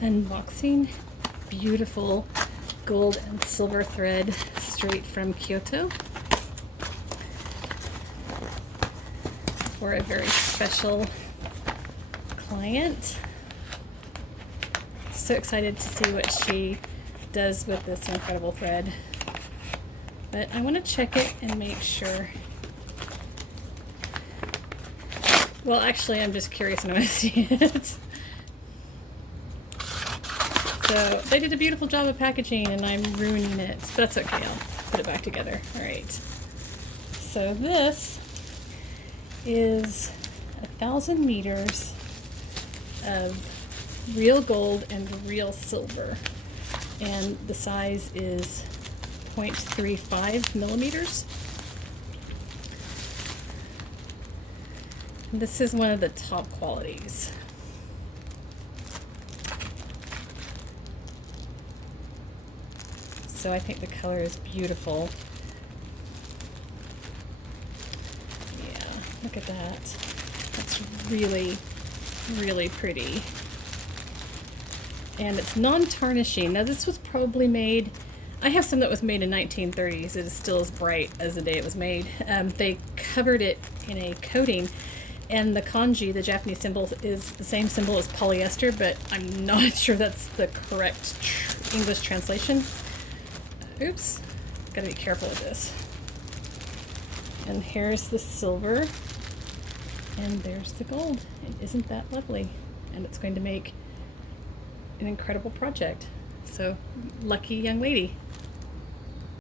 Unboxing beautiful gold and silver thread straight from Kyoto for a very special client. So excited to see what she does with this incredible thread. But I want to check it and make sure. Well, actually, I'm just curious and I want to see it. So they did a beautiful job of packaging and I'm ruining it. But that's okay, I'll put it back together. All right. So this is 1,000 meters of real gold and real silver. And the size is 0.35 millimeters. And this is one of the top qualities. So I think the color is beautiful. Yeah, look at that. That's really, really pretty. And it's non-tarnishing. Now this was probably made, I have some that was made in 1930s. It is still as bright as the day it was made. They covered it in a coating, and the kanji, the Japanese symbol, is the same symbol as polyester, but I'm not sure that's the correct English translation. Oops, gotta be careful with this. And here's the silver, and there's the gold. And isn't that lovely? And it's going to make an incredible project. So, lucky young lady.